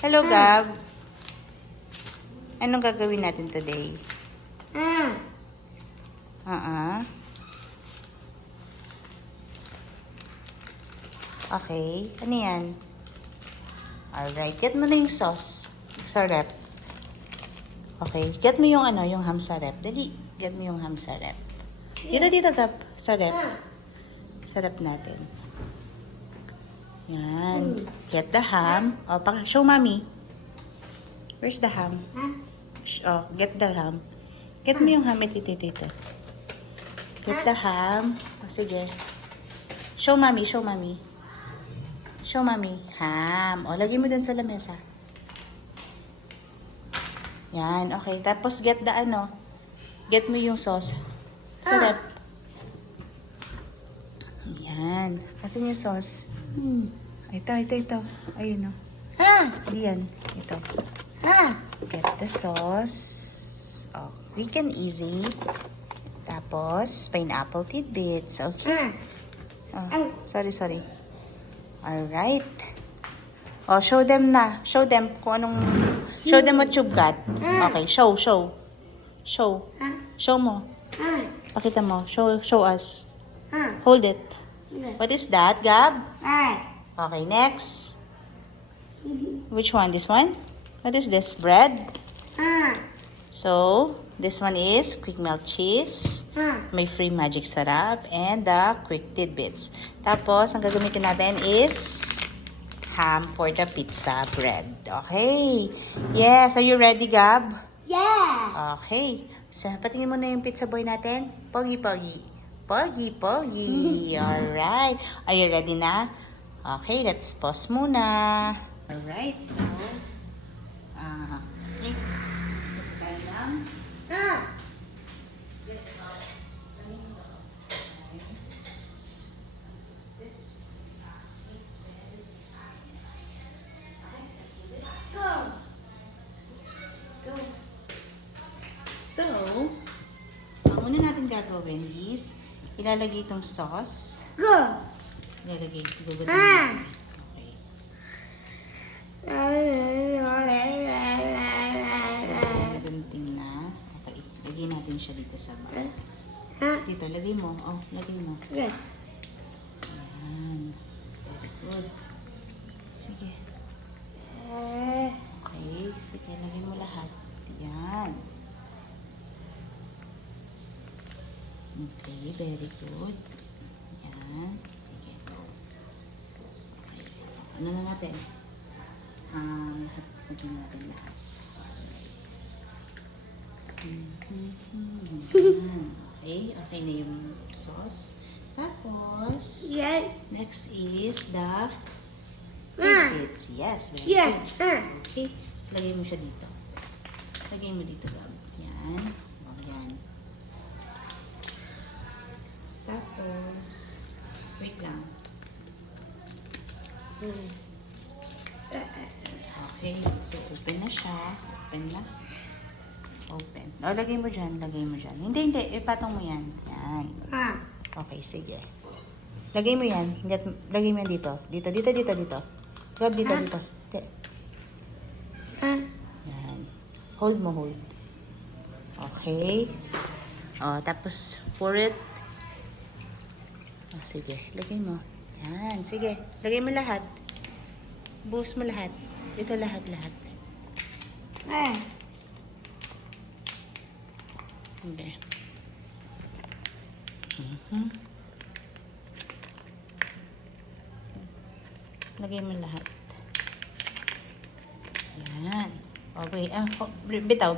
Hello, Gab. Anong gagawin natin today? Okay. Ano yan? Alright. Get mo na yung sauce sa rep. Okay. Get mo yung yung ham sa rep. Dali. Get mo yung ham sa rep. Dito, Gab. Sa rep. Sa rep natin. Yan. Get the ham. O, show mommy. Where's the ham? Oh, get the ham. Get mo yung ham dito. Get the ham. O, sige. Show mommy. Show mommy. Ham. O, lagay mo dun sa lamesa. Yan. Okay. Tapos get the get mo yung sauce. Sa rep. Yan. Asan yung sauce? Ito. Ayun o. Di yan. Ito. Get the sauce. Oh, quick and easy. Tapos, pineapple tidbits. Okay. Oh, sorry. Alright. Oh, show them na. Show them kung anong... Show them what you've got. Okay, show. Show mo. Pakita mo. Show us. Hold it. What is that, Gab? Okay, next. Which one? This one? What is this? Bread? So, this one is quick melt cheese. May free magic sarap. And the quick tidbits. Tapos, ang gagamitin natin is ham for the pizza bread. Okay. Yes. Are you ready, Gab? Yeah. Okay. So, patingin mo na yung pizza boy natin. Pogi. Alright. Are you ready na? Okay, let's pause muna. Alright, so, okay. Tayo lang. So, ang una natin gagawin is, ilalagay itong sauce. Ilalagay, gugutin natin. Okay. So, nagunting na. Okay, lagay natin siya dito sa bag. Dito, lagay mo. Oh, lagay mo. Ayan. Very good. Sige. Okay, sige, lagay mo lahat. Ayan. Okay, very good. Ayan. Sige, go. Okay. Ano na natin? Lagyan natin lahat. Ayan. Okay na yung sauce. Tapos, next is the tidbits. Yes, very good. Okay, so lagay mo siya dito. Lagay mo dito, Gab. Ayan. Ayan. Tapos, wait lang. Okay, so open na siya. Open. O, lagay mo dyan. Hindi. Ipatong mo yan. Yan. Okay, sige. Lagay mo yan. Lagay mo yan dito. Dito. Grab dito. Yan. Hold. Okay. O, tapos, pour it. O, sige. Lagay mo. Yan. Sige. Lagay mo lahat. Buhos mo lahat. Ito lahat. Okay. Lagay mo lahat. Ayan. Okay. Bitaw.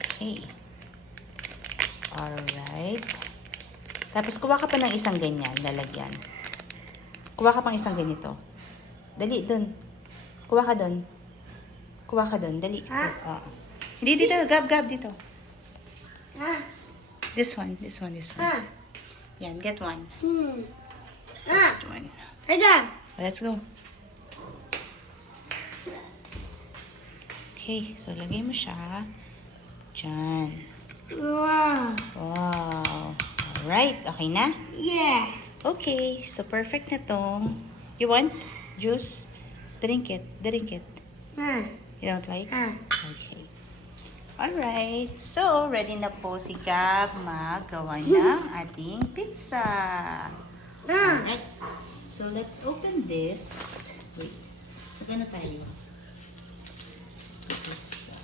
Okay. Alright. Tapos, kuha ka pa ng isang ganyan. Lalagyan. Kuha ka pang isang ganito. Dali, dun. Kuha ka dun. Dali. Hindi, dito. Gab, dito. This one. Yan, get one. This one. Let's go. Okay, so lagay mo siya. Diyan. Wow. Wow. Alright, okay na? Yeah. Okay, so perfect na to. You want juice? Drink it. Drink it. Ah. You don't like? Ah. Okay. Alright. So, ready na po si Gab magawa ng ating pizza. Alright. So, let's open this. Wait. Magano tayo? Pizza.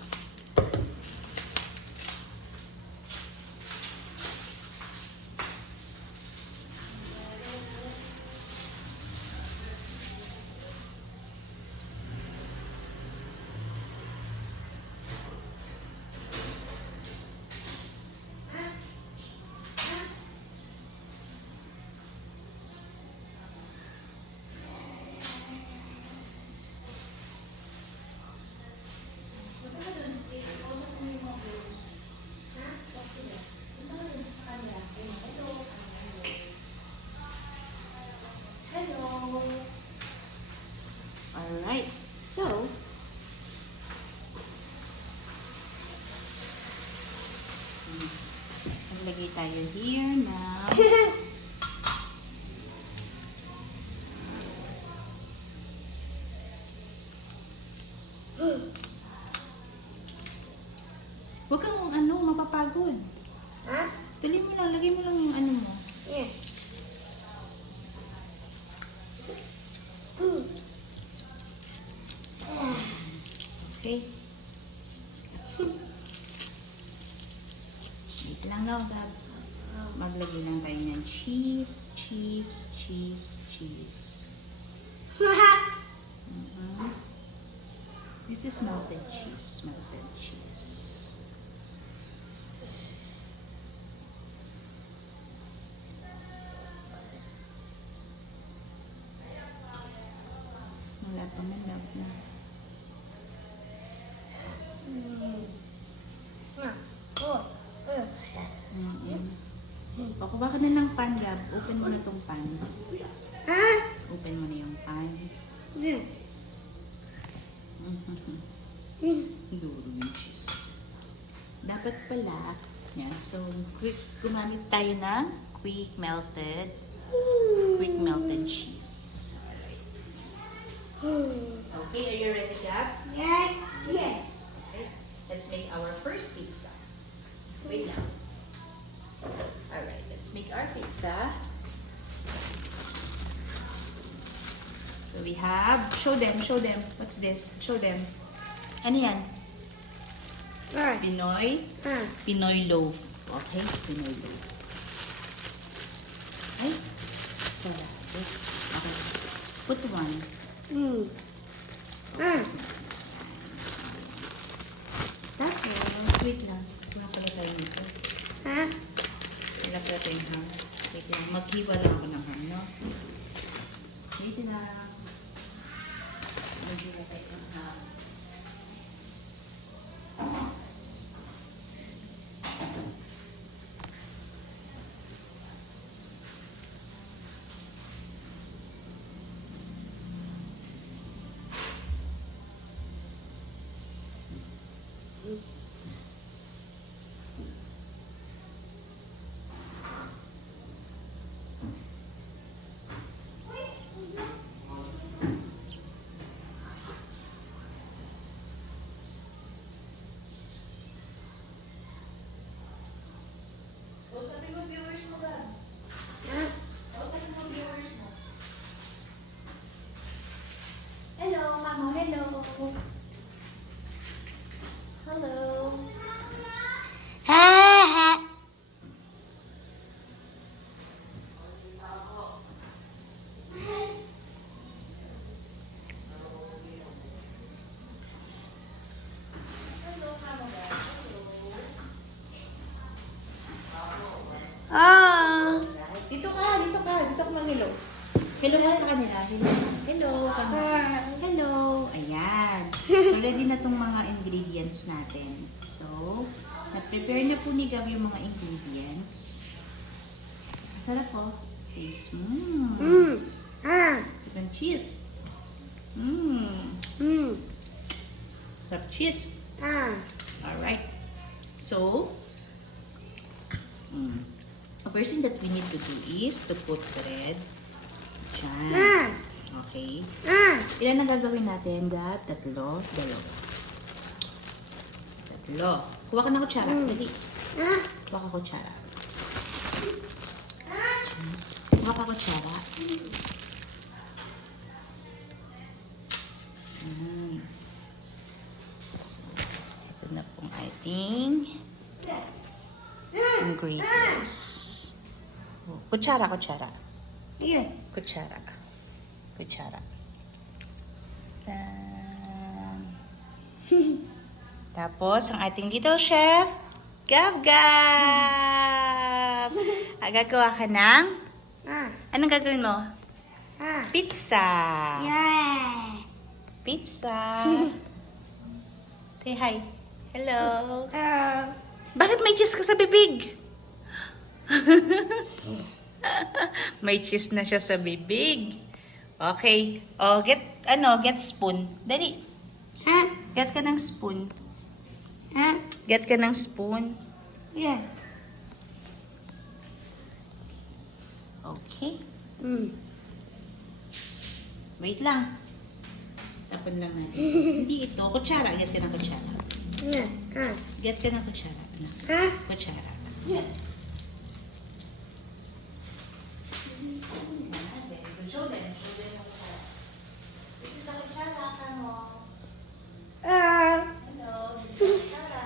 Alright, so maglagay tayo here na huwag kang mapapagod. Ah? Tuloy mo lang, lagay mo lang yung ano mo. Yeah. Okay? Wait lang na, Gab. Maglagay lang tayo ng cheese, cheese, cheese, cheese. This is melted cheese, melted cheese. Wala pa man, love na. O, kuha ka na ng pan, Gab. Open mo na tong pan. Ah? Open mo na yung pan. Yeah. Duro yung cheese. Dapat pala, yan. So, gumamit tayo ng quick melted cheese. Okay, are you ready, Gab? Yeah. Yes. Okay, let's make our first pizza. Wait lang. Alright, let's make our pizza. So we have, show them. What's this? Show them. Ano yan? Ah. Pinoy loaf. Okay, Pinoy loaf. Okay? So, okay. Put one. Tapos, wait lang. Kulang pala tayo nito. Ah? Kulang pala tayo yung ham. Wait lang. Maghiwa lang ako ng ham, no? Wait lang. Maghiwa tayo ng ham. Kausapin mo viewers mo, Gab. Ah? Kausapin mo viewers mo. Hello, Mama. Hello. Hello. Ah. Ah. Dito ka mag-hello. Hello ka sa kanila. Hello. Hello. Ayan. So, ready na tong mga ingredients natin. So, na-prepare na po ni Gab yung mga ingredients. Masarap po. Taste. Ah. Chicken cheese. Sarap cheese. Ah. Alright. So, the first thing that we need to do is to put bread. Diyan. Okay. Ah. Ilan ang gagawin natin, Gab? Tatlo, dalawa. Tatlo. Kuha ka ng kutsara. Dali. Ah. Kuha ka kutsara. Cheers. Kuha ka kutsara. So, ito na pong ating ingredients. Oh, kutsara, kutsara. Yeah. Kutsara. Kutsara. Tan. Tapos, ang ating little chef, Gab Gab! Gagawa ka ng... Ah. Anong gagawin mo? Ah. Pizza! Yeah. Pizza! Say hi. Hello! Ah. Bakit may cheese ka sa bibig? May cheese na siya sa bibig. Okay. Oh, get spoon. Dali. Ah. Get ka ng spoon. Ah. Get ka ng spoon. Yeah. Okay. Wait lang. Tapon lang natin. Hindi ito. Kutsara. Get ka ng kutsara. Yeah. Ah. Get ka ng kutsara. Ah. Kutsara. Yeah. Show them. Show them the kutsara. This is the kutsara, Kamo. Ah. Hello. This is the kutsara.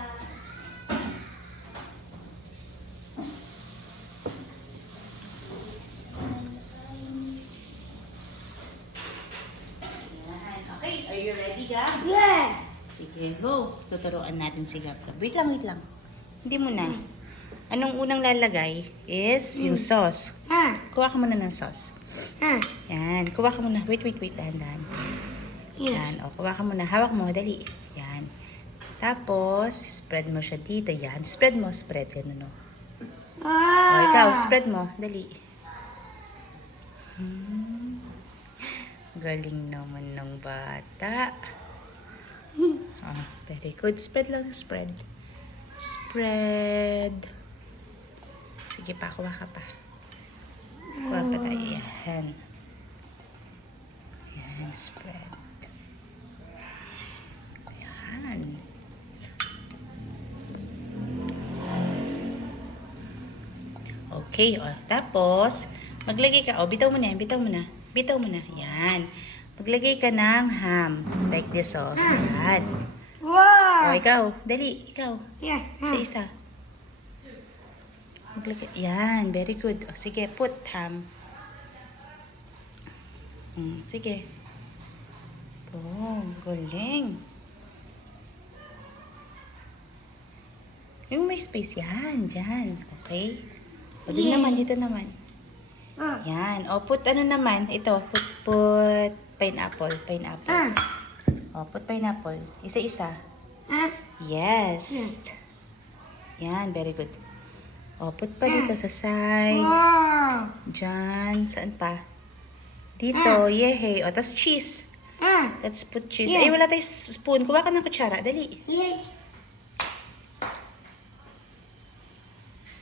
Yan. Okay, are you ready, Gab? Yeah. Sige, go. Tuturuan natin si Gab. Wait lang, wait lang. Hindi mo na. Anong unang lalagay is yung sauce. Ah. Kuha ka muna ng sauce. Ah. Yan. Kuha ka muna. Wait. Dahan-dahan. Yeah. Yan. O, kuha ka muna. Hawak mo. Dali. Yan. Tapos, spread mo siya dito. Yan. Spread mo. Spread. Ganun, no? O, Ah. ikaw. Spread mo. Dali. Galing naman ng bata. Ah, very good. Spread lang. Spread. Spread. Sige pa. Kuha ka pa. Kuha pa tayo. Yan. Yan. Spread. Yan. Okay. O, tapos, maglagay ka. O, bitaw mo na. Bitaw mo na. Bitaw mo na. Yan. Maglagay ka ng ham. Like this, o. Yan. O, Wow. ikaw. Dali. Ikaw. Yeah. Isa-isa. Maglagay. Yan. Very good. O, sige. Put ham. Sige. Oh, galing. Yung may space. Yan. Diyan. Okay. O, dun naman. Dito naman. Ah. Yan. O, put ano naman. Ito. Put pineapple. Pineapple. Ah. O, put pineapple. Isa-isa. Ah. Yes. Yan. Very good. O, put pa dito sa side. Wow. Diyan. Saan pa? Dito. Yehey. O, tas cheese. Ah. Let's put cheese. Yeah. Ay, wala tayong spoon. Kuha ka ng kutsara. Dali. Yeah.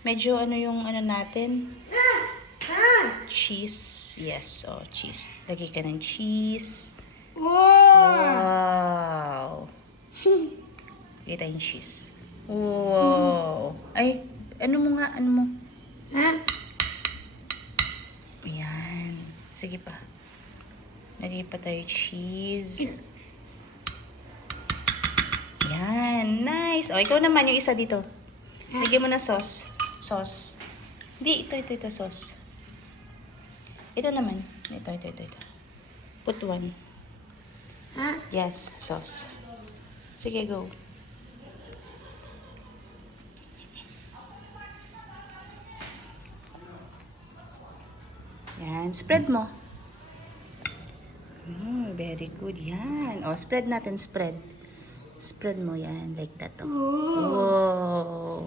Medyo ano yung ano natin? Ah. Cheese. Yes. O, cheese. Lagay ka ng cheese. Wow. Wow. Lagay tayong cheese. Wow. Ay, ano mo nga? Ano mo? Ah. Ayan. Sige pa. Lagay pa tayo cheese. Yan. Nice. O, ikaw naman yung isa dito. Lagyan mo na sauce. Sauce. Hindi, ito, sauce. Ito naman. Ito. Put one. Ah. Yes, sauce. Sige, go. Yan, spread mo. Very good. Yan. O, spread natin, spread. Spread mo yan, like that. Oh.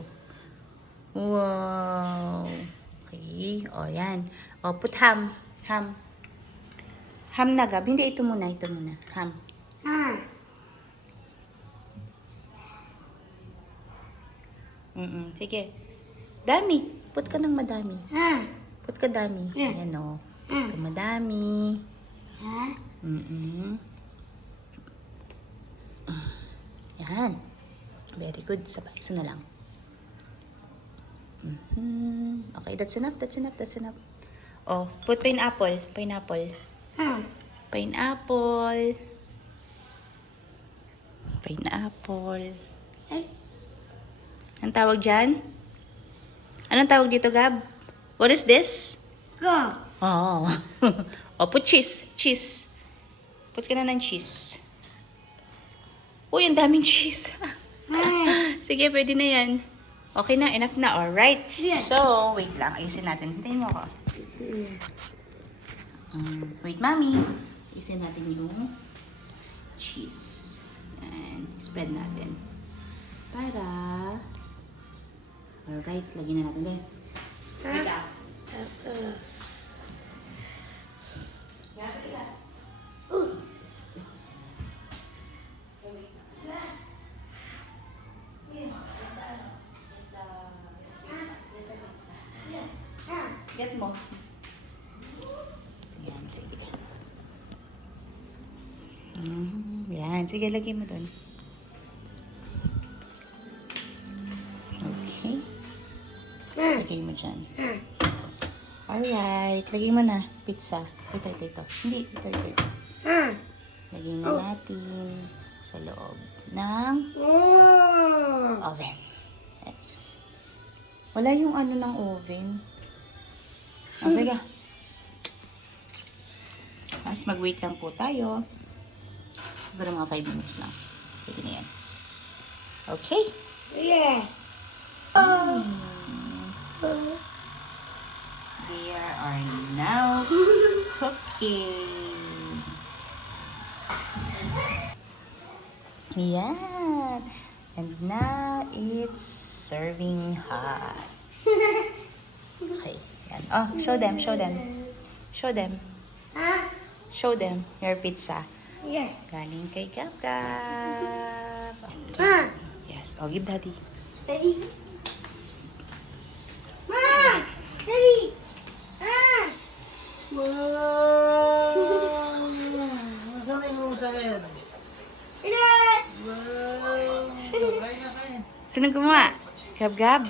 Wow. Okay. O, yan. O, put ham. Ham. Ham na, Gab. Hindi, ito muna. Ham. Ah. Sige. Dami. Put ka ng madami. Ah. Put ka dami. Yeah. Ayan, o. Ah. Put ka madami. Ha? Yan. Very good. Isa na lang. Okay, that's enough. Oh, put pineapple. Ha? Pineapple. Ay. Anong tawag dyan? Anong tawag dito, Gab? What is this? Go. Oh. Oh, put cheese. Put ka na ng cheese. Uy, ang daming cheese. Sige, pwede na yan. Okay na, enough na. Alright. Yeah. So, wait lang. Ayusin natin. Hintayin mo ako. Wait, Mami. Ayusin natin yung cheese. And spread natin. Para... Alright, lagyan na natin din. Wait lang. Get mo. Yan, sige. Yan, sige, lagay mo doon. Okay. Lagay mo dyan. Alright, lagay mo na. Pizza. Ito. Hindi, ito. Ha? Lagay na natin sa loob ng Oh. oven. Wala yung ano ng oven. Okay ka. Mas mag-wait lang po tayo. Siguro mga 5 minutes lang. Pwede na yan. Okay? Yeah. They are now cooking. Yan. And now it's serving hot. Okay. Yan. Oh, show them. Ha? Show them your pizza. Yeah. Galing kay Gab Gab. Ha? Yes. Oh, give daddy. Ready? Ma! Ready? Ha? Masama yung sakit. Ilan? Kain na kain. Sino gumawa? Gab Gab?